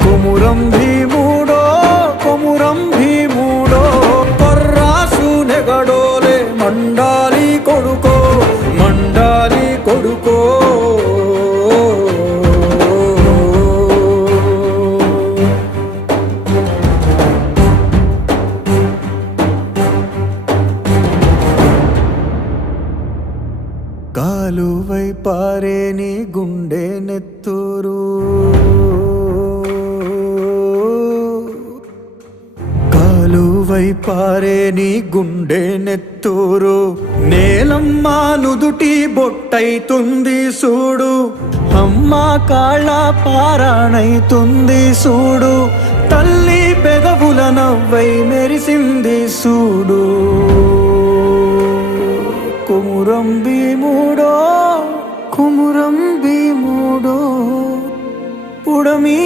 కొమురం భీముడో కొమురం భీముడో కొర్రాసు నెగడోలే మండాలి కొడుకో మండాలి కొడుకో కాలువై పారే నీ గుండె నెత్తూరు కాలువై పారే నీ గుండె నెత్తూరు నేలమ్మ నుదుటి బొట్టైతుంది సూడు అమ్మ కాళ్ళ పారాణైతుంది సూడు తల్లి పెదవుల నవ్వై మెరిసింది సూడు కొమురం భీముడో కొమురం భీముడో పుడమి